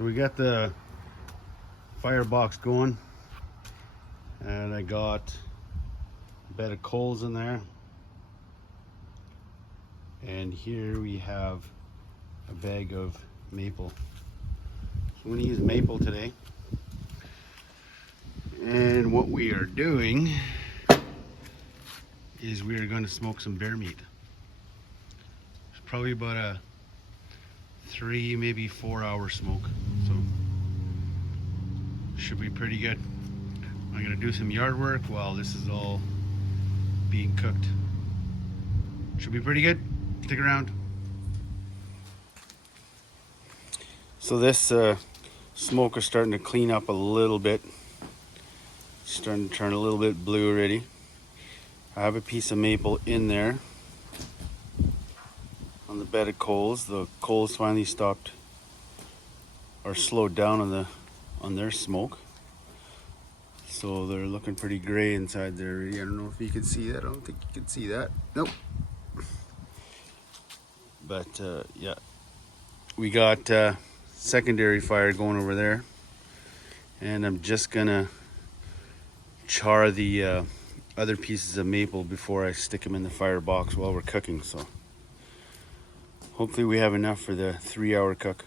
So we got the firebox going, and I got a bed of coals in there, and here we have a bag of maple. So we're going to use maple today, and what we are doing is we are going to smoke some bear meat. It's probably about a 3, maybe 4 hour smoke, so should be pretty good. I'm gonna do some yard work while this is all being cooked. Should be pretty good. Stick around. So this smoke is starting to clean up a little bit. It's starting to turn a little bit blue already. I have a piece of maple in there on the bed of coals. The coals finally stopped or slowed down on their smoke. So they're looking pretty gray inside there already. I don't know if you can see that. I don't think you can see that. Nope. But yeah, we got secondary fire going over there, and I'm just gonna char the other pieces of maple before I stick them in the firebox while we're cooking. So hopefully we have enough for the 3-hour cook.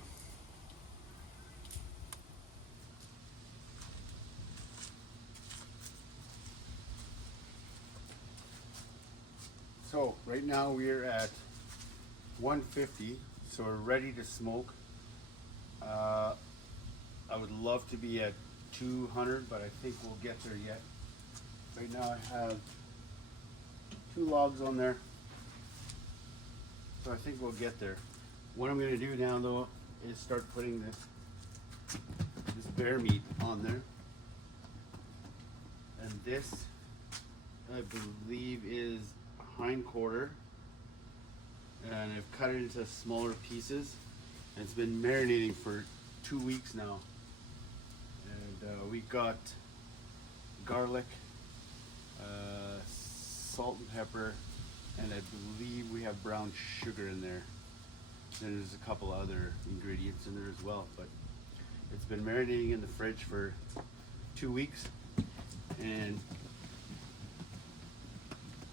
So right now we're at 150, so we're ready to smoke. I would love to be at 200, but I think we'll get there yet. Right now I have 2 logs on there, so I think we'll get there. What I'm going to do now though is start putting this bear meat on there, and this I believe is hind quarter, and I've cut it into smaller pieces, and it's been marinating for 2 weeks now. And we got garlic, salt and pepper, and I believe we have brown sugar in there. Then there's a couple other ingredients in there as well, but it's been marinating in the fridge for 2 weeks, and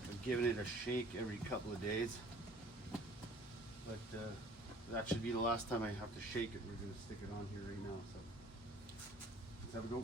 I've given it a shake every couple of days. But that should be the last time I have to shake it. We're going to stick it on here right now. So let's have a go.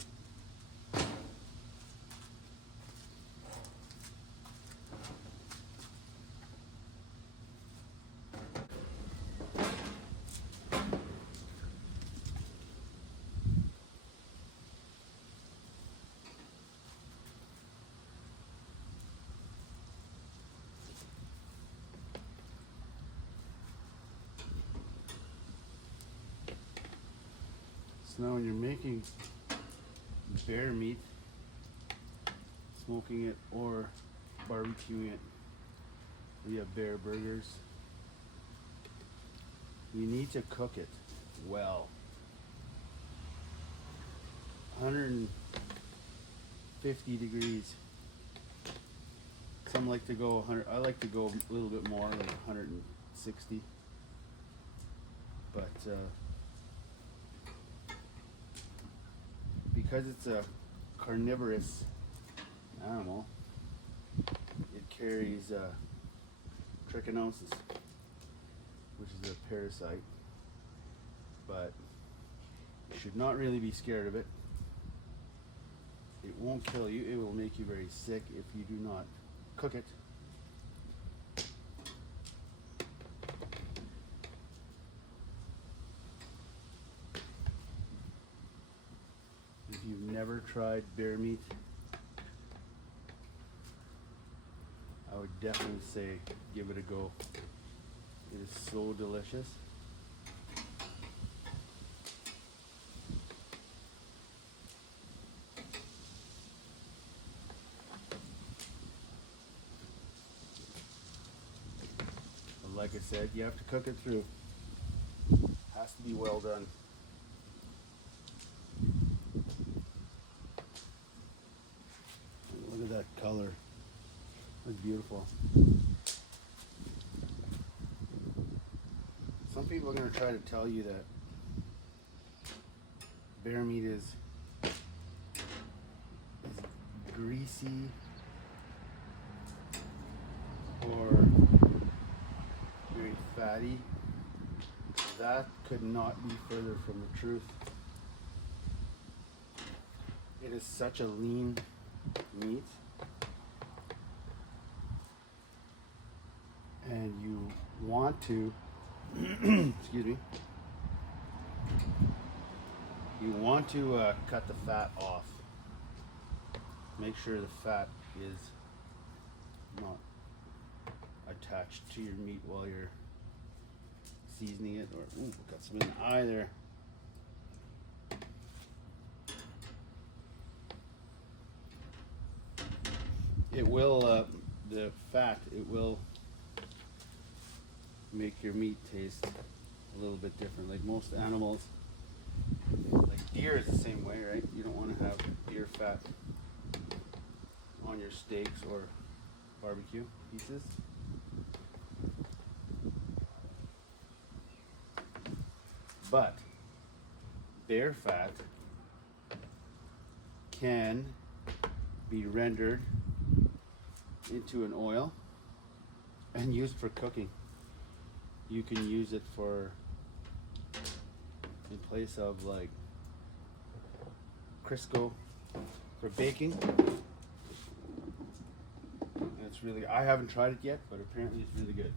So now when you're making bear meat, smoking it or barbecuing it, we have bear burgers, you need to cook it well. 150 degrees. Some like to go 100. I like to go a little bit more, like 160. But because it's a carnivorous animal, it carries trichinosis, which is a parasite, but you should not really be scared of it. It won't kill you. It will make you very sick if you do not cook it. If you've never tried bear meat, I would definitely say give it a go. It is so delicious. But like I said, you have to cook it through. Has to be well done. Look at that color. It's beautiful. Some people are going to try to tell you that bear meat is greasy or very fatty, that could not be further from the truth. It is such a lean meat, and you want to excuse me, you want to cut the fat off. Make sure the fat is not attached to your meat while you're seasoning it. Or ooh, got some in the eye there. It will, the fat, it will make your meat taste a little bit different. Like most animals, like deer is the same way, right? You don't want to have deer fat on your steaks or barbecue pieces. But bear fat can be rendered into an oil and used for cooking. You can use it for, in place of like Crisco for baking. And it's really, I haven't tried it yet, but apparently it's really good.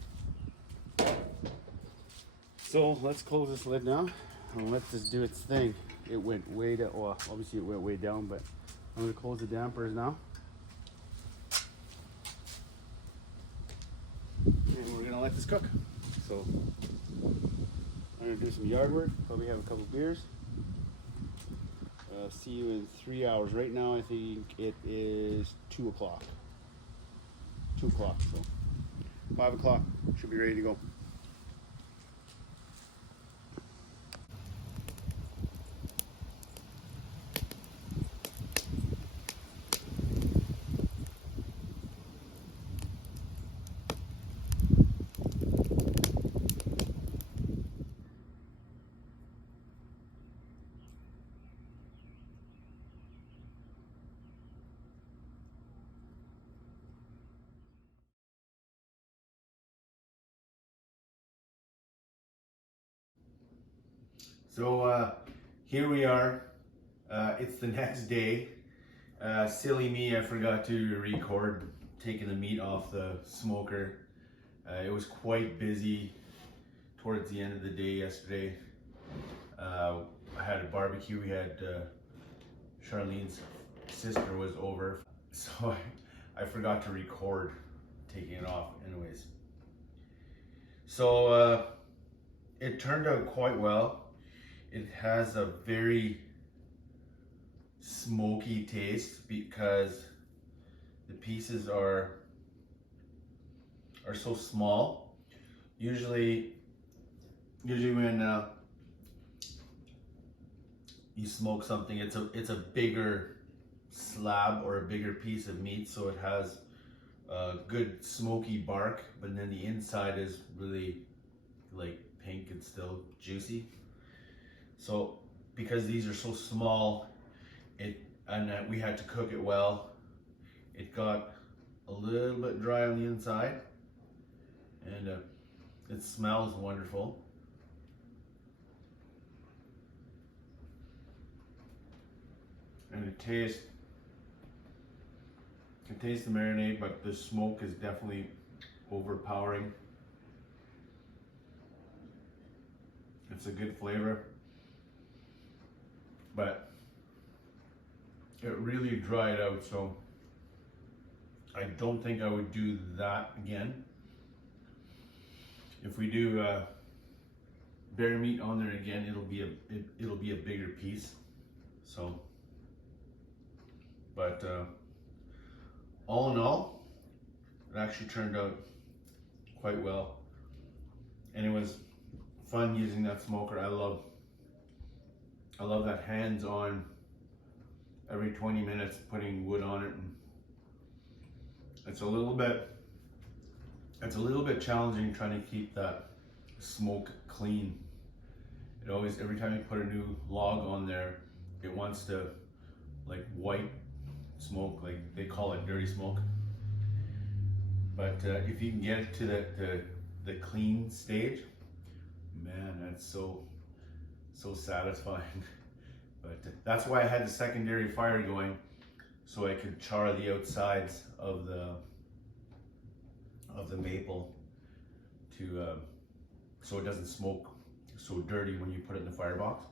So let's close this lid now and let this do its thing. It went way down, well obviously it went way down, but I'm gonna close the dampers now. And we're gonna let this cook. So I'm gonna do some yard work, probably have a couple beers. See you in 3 hours. Right now I think it is 2 o'clock. 2 o'clock, so 5 o'clock should be ready to go. So here we are. It's the next day. Silly me, I forgot to record taking the meat off the smoker. It was quite busy towards the end of the day yesterday. I had a barbecue. We had Charlene's sister was over, so I forgot to record taking it off anyways. So it turned out quite well. It has a very smoky taste because the pieces are so small. Usually when you smoke something, it's a bigger slab or a bigger piece of meat, so it has a good smoky bark, but then the inside is really like pink and still juicy. So because these are so small, we had to cook it well. It got a little bit dry on the inside, and it smells wonderful. And it tastes the marinade, but the smoke is definitely overpowering. It's a good flavor, but it really dried out, so I don't think I would do that again. If we do bear meat on there again, it'll be a bigger piece. So, but all in all, it actually turned out quite well, and it was fun using that smoker. I love that hands-on, every 20 minutes putting wood on it, and it's a little bit challenging trying to keep that smoke clean. It always, every time you put a new log on there, it wants to like white smoke, like they call it dirty smoke. But if you can get it to the clean stage, man, that's so satisfying. But that's why I had the secondary fire going, so I could char the outsides of the maple to so it doesn't smoke so dirty when you put it in the firebox.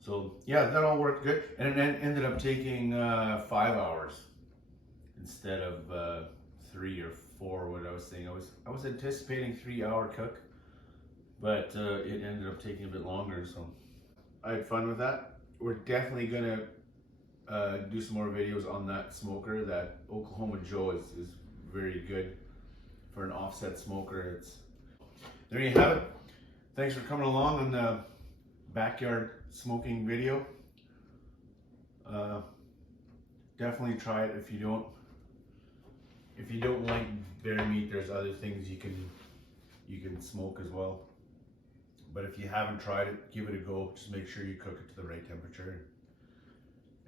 So yeah, that all worked good, and it ended up taking 5 hours instead of 3 or 4. What I was saying, I was anticipating 3-hour cook, but it ended up taking a bit longer. So I had fun with that. We're definitely gonna do some more videos on that smoker. That Oklahoma Joe is very good for an offset smoker. There you have it. Thanks for coming along on the backyard smoking video. Definitely try it. If you don't like bear meat, there's other things you can smoke as well. But if you haven't tried it, give it a go. Just make sure you cook it to the right temperature.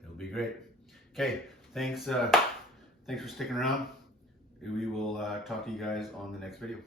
It'll be great. Okay, thanks for sticking around. We will talk to you guys on the next video.